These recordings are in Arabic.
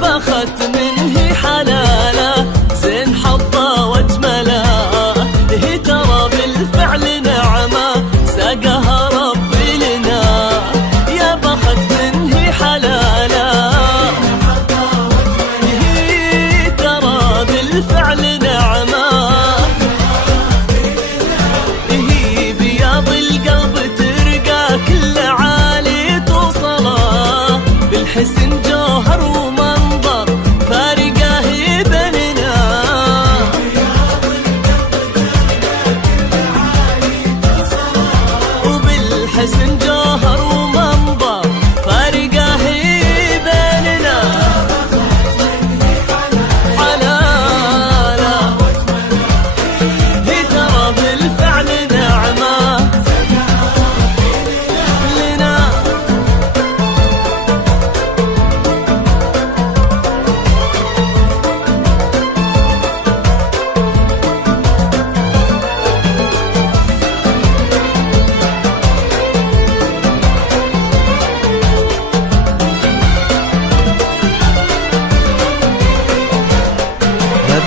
بخت منه حلاله زين حظه واجمله، هي ترى بالفعل نعمه ساقها ربي لنا. يا بخت منه حلاله هي ترى بالفعل نعمه، هي بياض القلب ترقى كل عالي توصله، بالحسن جوهر حسن جوهر ومنظر فارقه هي بيننا. حلاله هي ترى بالفعل نعمه لنا.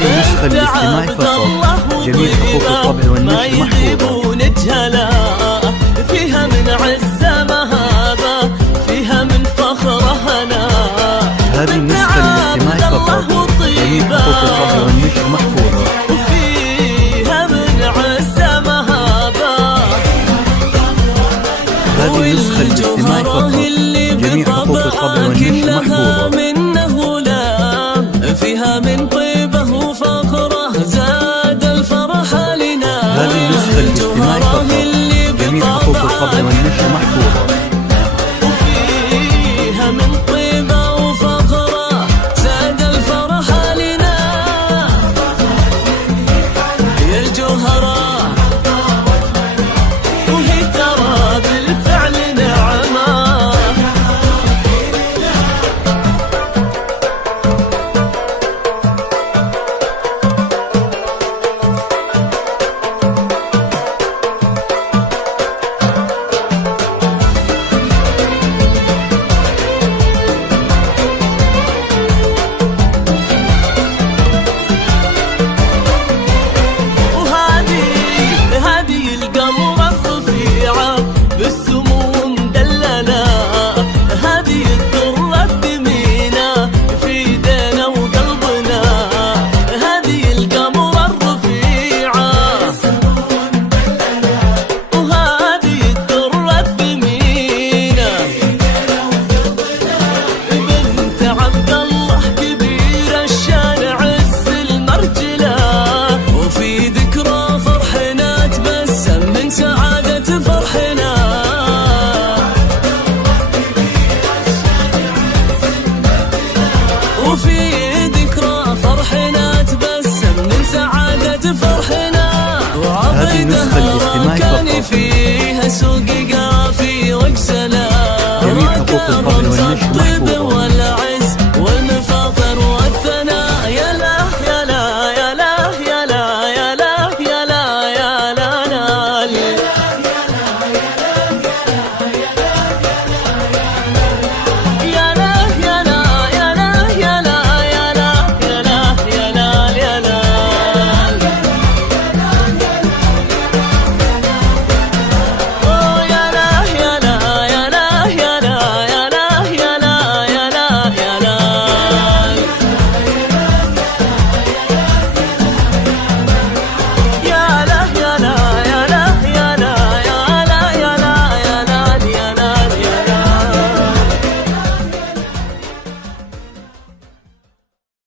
النسخة الاستماعي فقط، جميع حقوق الطبع والنشر محفوظة. نجهلا فيها من عزة مهابة، فيها من فخر هنا. هذه النسخة الاستماعي فقط، جميع حقوق الطبع والنشر محفوظة. وفيها من عزة مهابة. هذه النسخة الاستماعي فقط، جميع حقوق الطبع والنشر محفوظة. فيها من طيبه وفخره زاد الفرح لنا. هذه النسخة الاستماعي فقط، جميع حقوق الطبع والنشر محفوظة. وفيها من طيبه وفخره زاد الفرح لنا. يا الجوهره وهي ترى بالفعل نعمه. وفي ذكرى فرحنا تبسم من سعادة فرحنا. وعبدها كان فيها سوق قافي وقسلا. جميع حقوق الطبع